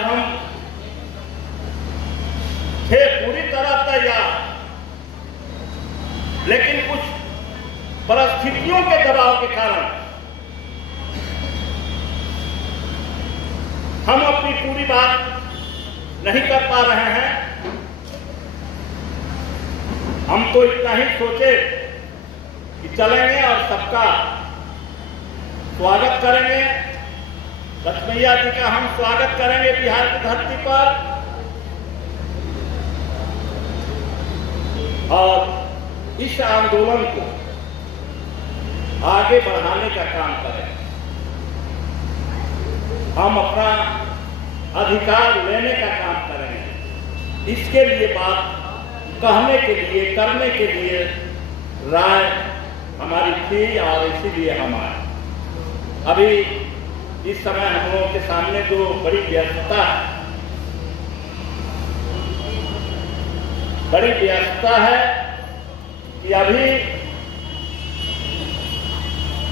हम थे पूरी तरह तैयार, लेकिन कुछ परिस्थितियों के दबाव के कारण हम अपनी पूरी बात नहीं कर पा रहे हैं। हम तो इतना ही सोचे कि चलेंगे और सबका स्वागत करेंगे, लक्ष्मैया जी का हम स्वागत करेंगे बिहार की धरती पर, और इस आंदोलन को आगे बढ़ाने का काम करें। हम अपना अधिकार लेने का काम करेंगे। इसके लिए बात कहने के लिए, करने के लिए राय हमारी थी और इसीलिए हम आए। अभी इस समय हम लोगों के सामने जो बड़ी व्यस्तता है कि अभी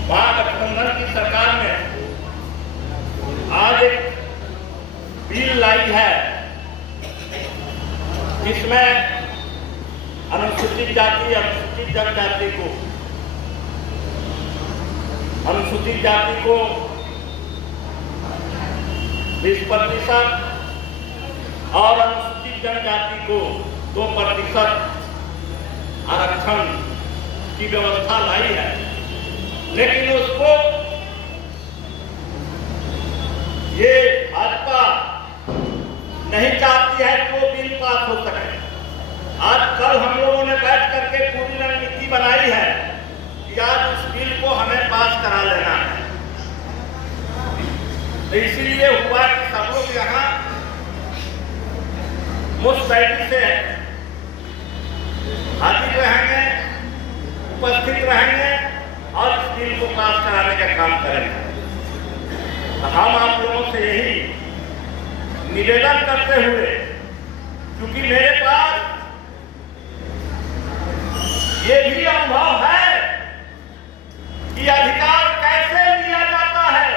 महागठबंधन की सरकार ने आज एक बिल लाई है जिसमें अनुसूचित जाति, अनुसूचित जनजाति को, अनुसूचित जाति को 20% और अनुसूचित जनजाति को 2% आरक्षण की व्यवस्था लाई है। लेकिन उसको ये भाजपा नहीं चाहती है कि वो बिल पास हो सके। आज कल हम लोगों ने बैठ करके पूरी रणनीति बनाई है कि आज उस बिल को हमें पास करा लेना है। तो इसीलिए हुआ कि सब लोग यहाँ मुस्तैदी से हाजिर रहेंगे, उपस्थित रहेंगे और इस बिल को पास कराने का काम करेंगे। हम आप लोगों से यही निवेदन करते हुए, क्योंकि मेरे पास ये भी अनुभव है कि अधिकार कैसे लिया जाता है,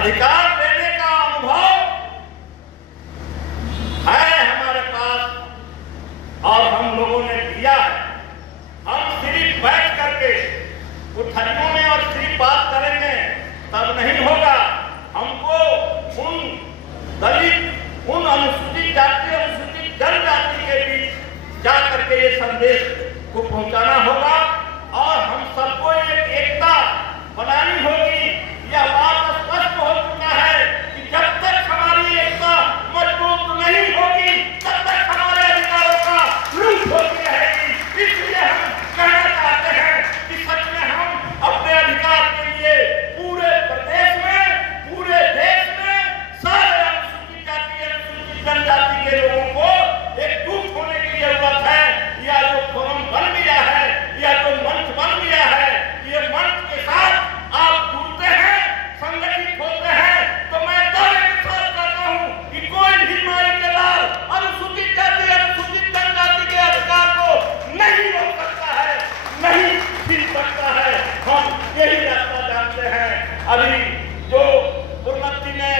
अधिकार देने का अनुभव है हमारे पास और हम लोगों ने दिया है। हम सिर्फ बैठ करके उठनियों में और सिर्फ बात करेंगे तब नहीं होगा। हमको उन दलित, उन अनुसूचित जाति, अनुसूचित जनजाति के बीच जा करके ये संदेश को पहुंचाना होगा और हम सबको एक एकता बनानी होगी। यह बात स्पष्ट हो चुका है कि जब तक हमारी एकता मजबूत नहीं होगी तब तक हमारे अधिकारों का लूट होती रहेगी। इसलिए हम कहना चाहते हैं कि सच में हम अपने अधिकार के लिए पूरे प्रदेश में, पूरे देश में सारे अनुसूचित जाति, अनुसूचित जनजाति के लोगों को एकजुट होने की जरूरत है। यह जो फोरम बन गया है, यह जो मंच बन गया है, ये मंच के साथ आप जुड़ते हैं, संगठित होते हैं, तो मैं दावे के साथ कहता हूं कि कोई भी माई के लाल अनुसूचित जाति, अनुसूचित जनजाति के अधिकार को नहीं रोक सकता है, नहीं छीन सकता है। हम यही रास्ता जानते हैं। अभी जो उन्नति में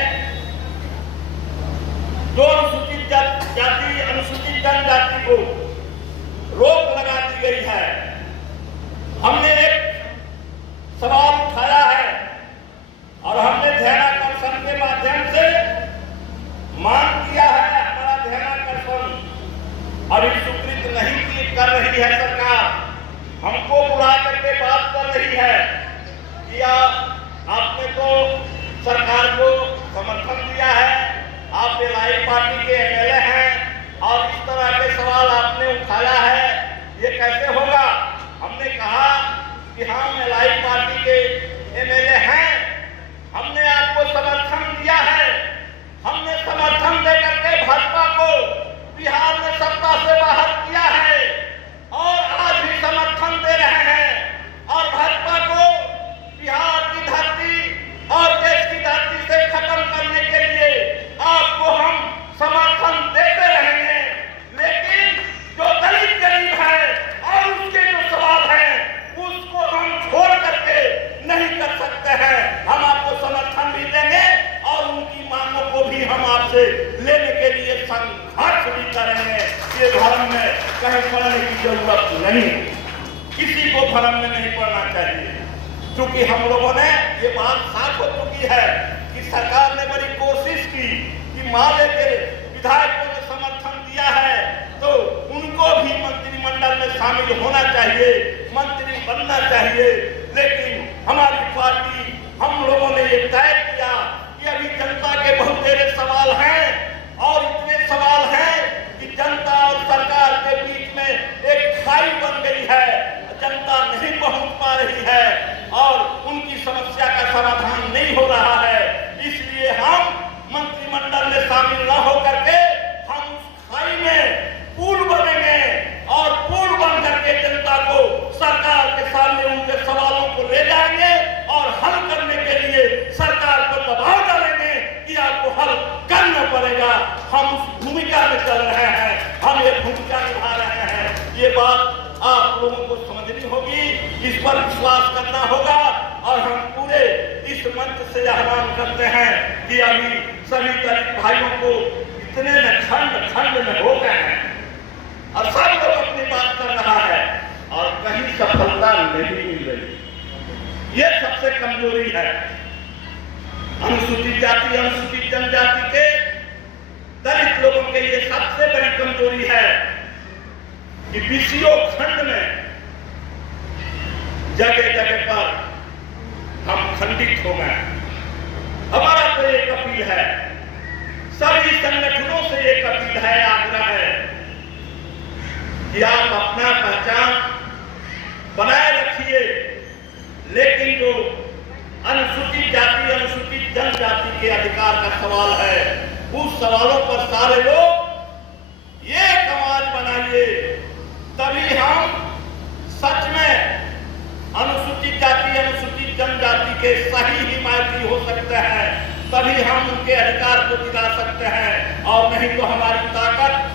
जो अनुसूचित जाति, अनुसूचित जनजाति को रोक लगा दी गई है, हमने एक सवाल उठाया है और हमने ध्यानाकर्षण के माध्यम से मांग किया है। हमारा ध्यानाकर्षण अभी स्वीकृत नहीं कर रही है सरकार, हमको बुला करके बात कर रही है कि आपने तो सरकार को समर्थन दिया है, आप एलआई पार्टी के एमएलए हैं और इस तरह के सवाल आपने उठाया है, ये कैसे होगा। हमने कहा कि हम एलआई पार्टी के एमएलए हैं, हमने आपको समर्थन दिया है, हमने समर्थन देकर के भाजपा को बिहार में सत्ता से बाहर किया है और आज भी समर्थन दे रहे हैं और भाजपा को जरूरत नहीं। किसी को भ्रम में नहीं पड़ना चाहिए, क्योंकि हम लोगों ने ये बात साफ हो चुकी है कि सरकार ने बड़ी कोशिश की कि माले के विधायकों ने समर्थन दिया है तो उनको भी मंत्रिमंडल में शामिल होना चाहिए, मंत्री बनना चाहिए। लेकिन हमारी पार्टी, हम लोगों ने ये तय किया कि अभी जनता के बहुत सारे सवाल हैं और इतने सवाल हैं कि जनता और सरकार के बीच में एक खाई बन गई है। जनता नहीं पहुंच पा रही है और उनकी समस्या का समाधान नहीं हो रहा है। इसलिए हम मंत्रिमंडल में शामिल न होकर के हम उस खाई में पुल बनेंगे और पुल बन करके जनता को सरकार के सामने उनके सवालों को ले जाएंगे और हल करने के लिए सरकार को दबाव डालेंगे कि आपको हल करना पड़ेगा। हम उस भूमिका में चल रहे हैं, हम ये भूमिका निभा रहे हैं। ये बात आप लोगों को समझनी होगी, इस पर विश्वास करना होगा और हम पूरे इस मंच से आह्वान करते हैं कि अभी सभी दलित भाइयों को इतने में खंड खंड में हो गए हैं और सब लोग अपनी बात कर रहा है और कहीं सफलता नहीं मिल रही। ये सबसे कमजोरी है। अनुसूचित जाति, अनुसूचित जनजाति के दलित लोगों के ये सबसे बड़ी कमजोरी है कि बीसीओ खंड में जगह जगह पर हम खंडित हो गए। हमारा तो एक अपील है, सभी संगठनों से एक अपील है, आग्रह है कि आप अपना पहचान बनाए रखिए, लेकिन जो अनुसूचित जाति, अनुसूचित जनजाति के अधिकार का सवाल है, उस सवालों पर सारे लोग एक आवाज बनाइए, तभी हम सच में अनुसूचित जाति, अनुसूचित जनजाति के सही हिमायती हो सकते हैं, तभी हम उनके अधिकार को दिला सकते हैं। और नहीं तो हमारी ताकत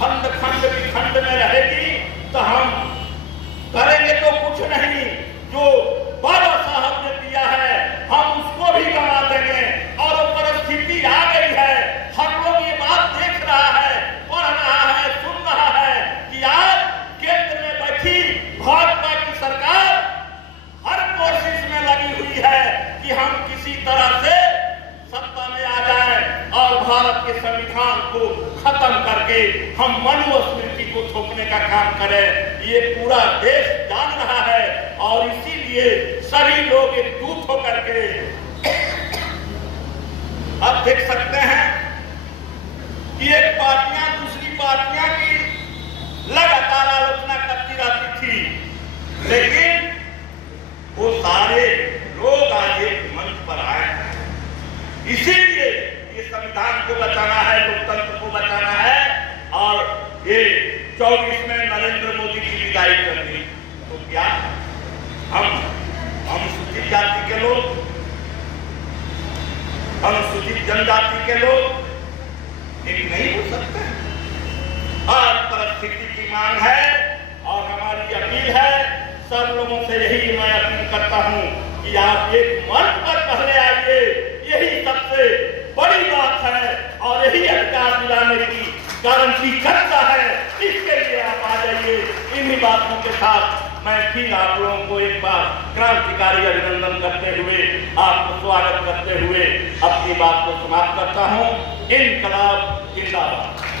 खंड खंड विखंड में रहेगी तो हम करेंगे तो कुछ नहीं। जो बाबा साहब ने दिया है हम उसको भी गंवा देंगे और वो परिस्थिति आ गई है। हम लोग ये बात देख रहा है, पढ़ रहा है, सुन रहा है कि आज केंद्र में बैठी भाजपा की सरकार हर कोशिश में लगी हुई है कि हम किसी तरह से सत्ता में आ जाए और भारत के संविधान को खत्म करके हम मनुस्मृति को थोपने का काम करें। ये पूरा देश जान रहा है और इसीलिए सभी लोग एकजुट होकर के अब देख सकते हैं कि एक पार्टियां दूसरी पार्टियां की लगातार आलोचना करती रहती थी, लेकिन वो सारे लोग आज एक मंच पर आए हैं। इसीलिए ये संविधान को बचाना है, लोकतंत्र को बचाना है और ये 24 में नरेंद्र मोदी की विदाई करनी। तो क्या हम अनुसूचित जाति के लोग, अनुसूचित जनजाति के लोग एक नहीं हो सकते? आज परिस्थिति की मांग है और हमारी अपील है, सब लोगों से यही मैं अपील करता हूं कि आप एक मंच पर पहले आइए। यही सबसे बड़ी बात है और यही अधिकार दिलाने की गारंटी करता है। इसके लिए आप आ जाइए। इन्हीं बातों के साथ मैं फिर आप लोगों को एक बार क्रांतिकारी अभिनंदन करते हुए, आपको स्वागत करते हुए अपनी बात को समाप्त करता हूं। इनकलाब जिंदाबाद।